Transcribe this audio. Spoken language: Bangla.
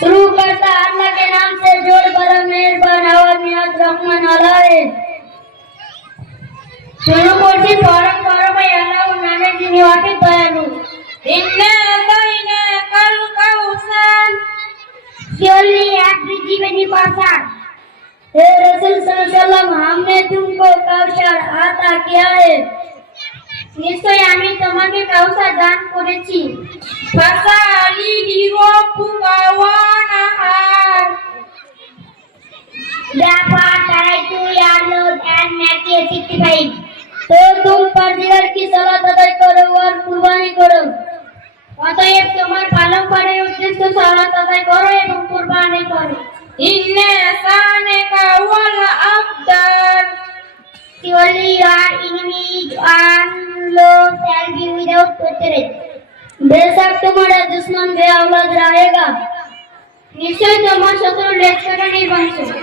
शुरू करता अल्लाह के नाम से जोड़ बड़ा मेहरबान हवा मियाद रहमान अलाए शुरू করছি পরম করবাই আল্লাহ নামে যিনি অতি দয়ালু ইন্না আতাইনা কাল কাউসার surely এক পৃথিবী पासा हे रसूल सल्लल्लाहु अलैहि वसल्लम हमने तुमको कौशर आता किया है निश्चय আমি তোমাকে কাউসার দান করেছি ফাসালি বিরব্বুকা ওয়ানাহার therefore try to your Lord and make it 65 तो तुम परदिगार की सलात अदा करो और कुर्बानी करो অতএব তোমার পালন করে উদ্দেশ্য সালাত আদায় করো এবং কুরবানি করো ইন্না সানাকা ওয়াল আবদার surely your enemies and Lord shall be without hatred बेशक तुम्हारा दुश्मन बे औलाद रहेगा निश्चय तुम्हारा शत्रु लेकर नहीं बन सकता